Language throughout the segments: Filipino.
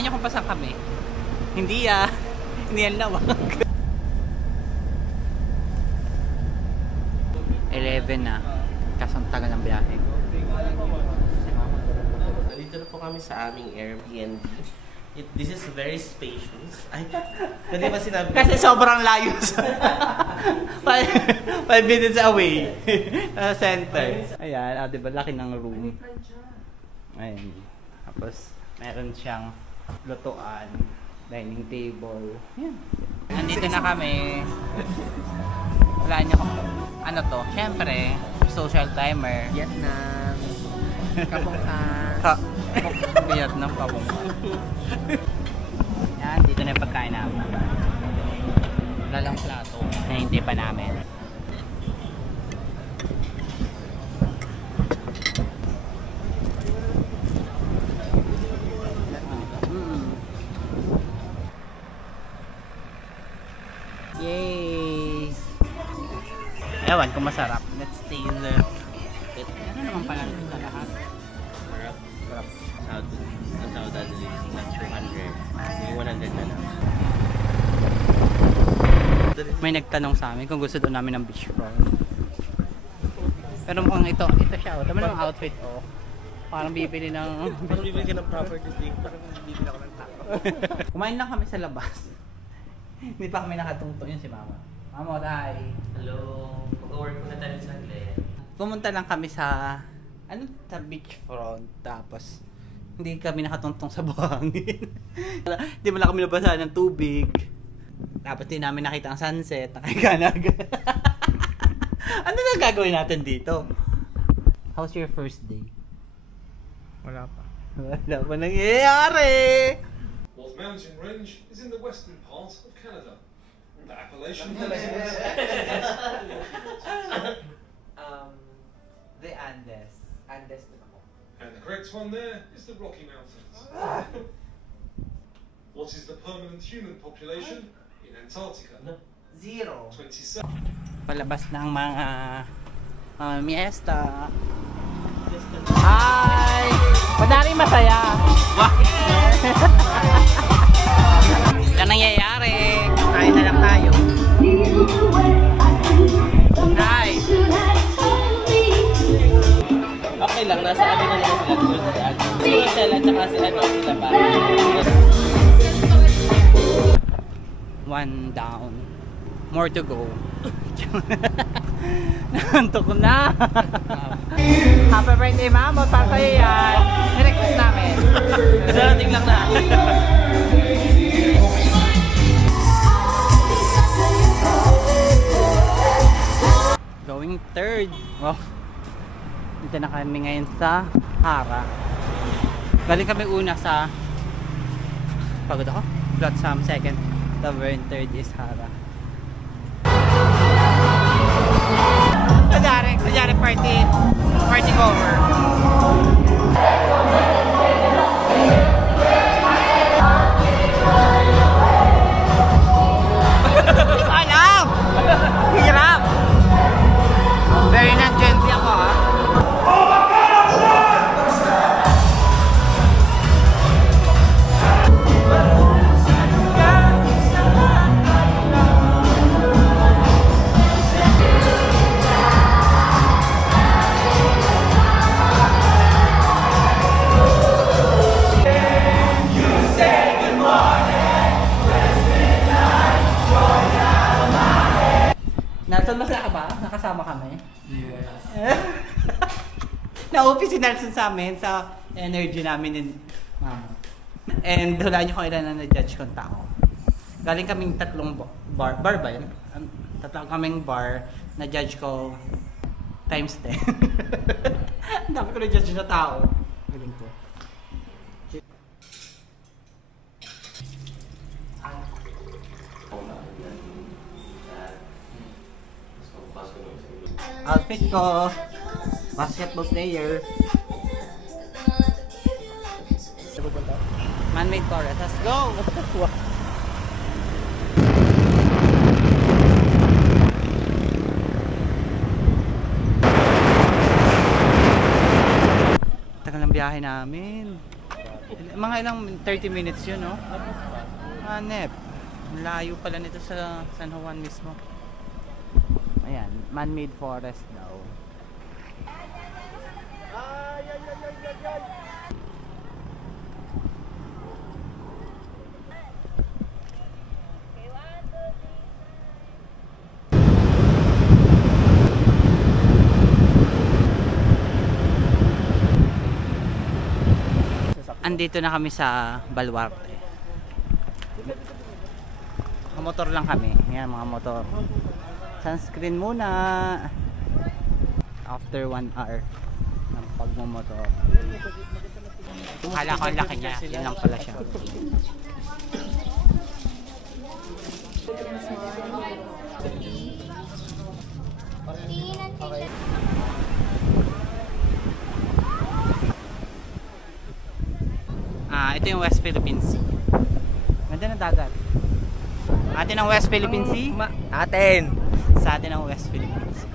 Hulaan niyo kung pasan kami. Hindi hindi yan lawak. 11 na. Kasang tagal ng biyahe. Dito na po kami sa aming Airbnb. This is very spacious. Ay, pwede ba sinabi? Kasi sobrang layo sa 5 minutes away. Sa center. Ayan, diba laki ng room. Ayan. Tapos, meron siyang lutuan, dining table. Ayan. Nandito na kami. Wala niyo kung ano to. Siyempre, social timer. Vietnam. Kapungkan. Vietnam, kapungkan. Yan, dito na yung pagkain namin. Wala lang plato. Nahintay pa namin. Yay! Ewan kung masarap. Let's taste it. Ano naman pala sa lahat? Sarap. Ang sahod na 200. May 100 na lang. May nagtanong sa amin kung gusto doon namin ng beachfront. Pero mukhang ito siya. Tama naman outfit ko. Parang bibili ng... Parang bibili ka ng property thing. Parang bibili ako ng tao. Kumain lang kami sa labas. Hindi pa kami nakatungtong yun si Mama. Mama, hi! Hello. Mag-work ko na tayo sa Glen. Pumunta lang kami sa... sa beachfront. Tapos, hindi kami nakatungtong sa buhangin. Hindi mo lang kami nabasahan ng tubig. Tapos di namin nakita ang sunset. Nakahiganag. Ano na gagawin natin dito? How's your first day? Wala pa. Wala pa nangyayari! Wolf Mountain Range is in the western part of Canada. The Appalachian The Andes. Andes din ako. And the correct one there is the Rocky Mountains. What is the permanent human population in Antarctica? 0. 27. Palabas ng mga miesta. Hi! Madari masaya. Yan nangyayari. Kain na lang tayo. Hi! Okay lang, nasa amin na lang sila. Siguro sila at saka sila pa. One down. More to go. Nakantok na. Happy birthday, Mama. Para sa'yo yan. Nirequest namin. Kasarating lang na. Going third. Wow. Dito na kami ngayon sa Hara. Galing kami una sa... Pagod ako? Flotsam second. Tavern, third is Hara. Kunyari party cover. Alam! Hirap! Very non-Gen Z ako ha. Nelson, masaya ka ba? Nakasama kami? Yes. Na-office si Nelson sa amin sa energy namin din. And hulaan nyo kung ilan na na-judge kong tao. Galing kaming tatlong bar ba yun? Tatlong kaming bar na judge ko times 10. Ang dami ko na-judge sa tao. Galing ko. Outfit ko, basketball player. Man-made chorus. Let's go! Tagal ng biyahe namin. Mga ilang 30 minutes yun, no? Hanep. Layo pala nito sa San Juan mismo. Ayan, man-made forest daw. Andito na kami sa Baluarte. Motor lang kami. Yan mga motor. Sunscreen muna. After 1 hour ng pagmumotor. Akala ko ang laki niya. Yan lang pala siya. Ito yung West Philippine Sea. Ganda ng dagat. Atin ang West Philippine Sea? Atin! Sa atin ang West Philippine Sea.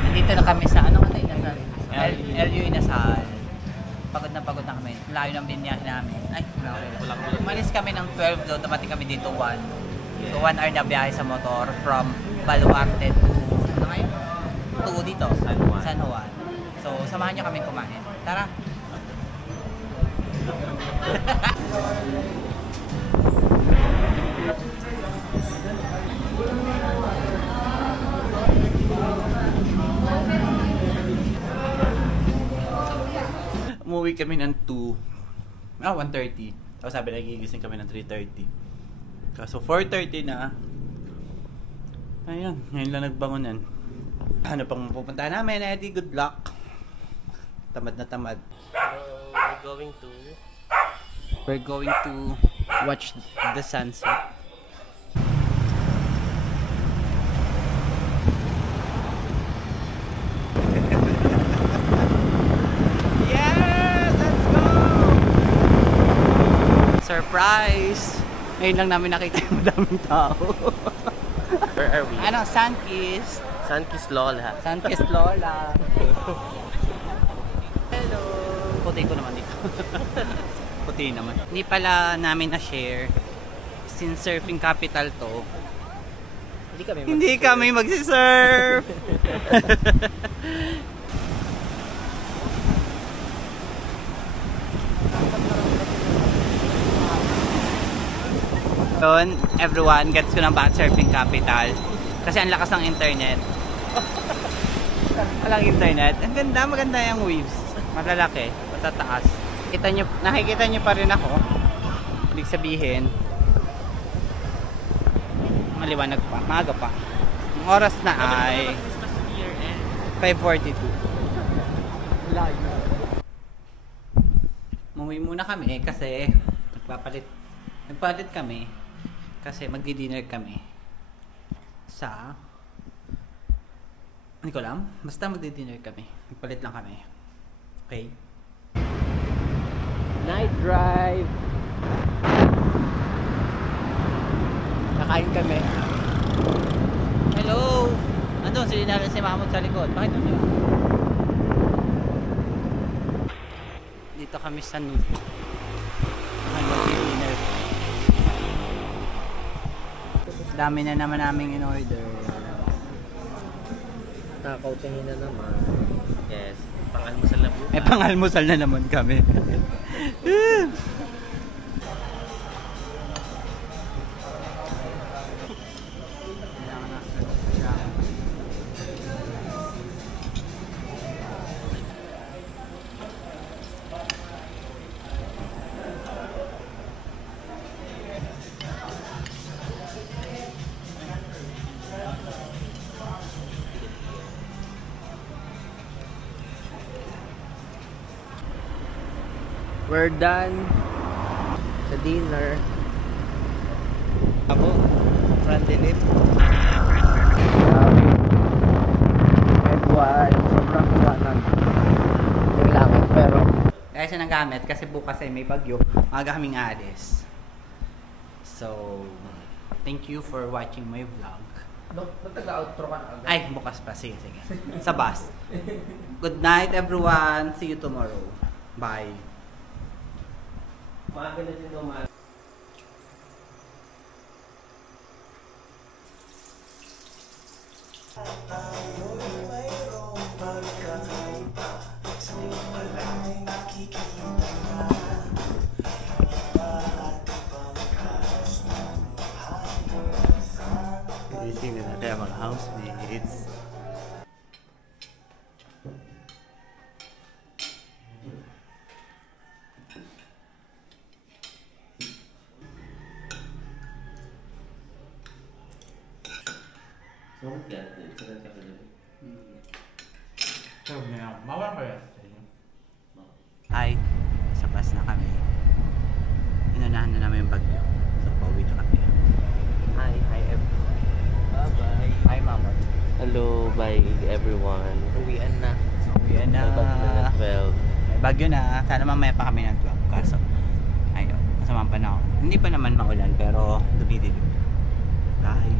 Nandito na kami sa LU Inasal. Pagod na kami. Layo ng binyahe namin. Ay, umalis kami ng 12 doon. Dumating kami dito 1. So 1 hour na biyahe sa motor from Baluarte to ano ngayon? To dito, San Juan. So samahan niyo kami kumain. Tara. Umuwi kami ng 1:30. Tapos sabi nagigising kami ng 3:30. So 4:30 na. Ayun, ngayon lang nagbangunan. Ano pang pupuntahan namin? Eddie, good luck. Tamad na tamad. We're going to watch the sunset. Surprise! Ngayon lang namin nakita yung madaming tao. Where are we? Ano? Sunkist. Sunkist Lola. Sunkist Lola. Hello! Puti ko naman dito. Puti naman. Hindi pala namin na-share. Since surfing capital to, hindi kami magsisurf! Yun, everyone, gets ko ng bakit surfing capital. Kasi ang lakas ng internet. Walang internet. Ang ganda, maganda yung waves. Malalaki, matataas. Nakikita nyo pa rin ako. Ibig sabihin, maliwanag pa, maaga pa. Ang oras na ay 5:42. Umuwi muna kami kasi nagpapalit kami. Kasi magdi-dinner kami sa hindi ko alam, basta magdi-dinner kami. Nagpalit lang kami. Okay? Night drive. Nakain kami. Hello! Andun, silinala si Mahmoud sa likod. Bakit nyo? Dito kami sa Nuto. Magdi-dinner. Dami na naman naming in-order. Nakakautingin na naman. Yes. Pang-almusal na po. May pang-almusal na naman kami. We're done sa dinner. Ako, front delete. Everyone. Ayos na ng gamit kasi bukas ay may bagyo. Maaga kaming alis. So, thank you for watching my vlog. Nagtaga-outro ka na agad. Ay, bukas pa. Sige. Sa bus. Good night, everyone. See you tomorrow. Bye. Maaga na din naman. Gising na natin ang mga housemates. Hi, sa bus na kami. Inunahan na namin yung bagyo. So, pauwi na kami. Hi everyone. Bye-bye. Hi, Mama. Hello, bye everyone. Uwian na. Uwian na. Well, May bagyo na. Sana mamaya pa kami ng 12. Kaso, ayun. Masama pa na ako. Hindi pa naman maulan, pero dumidilim. Bye.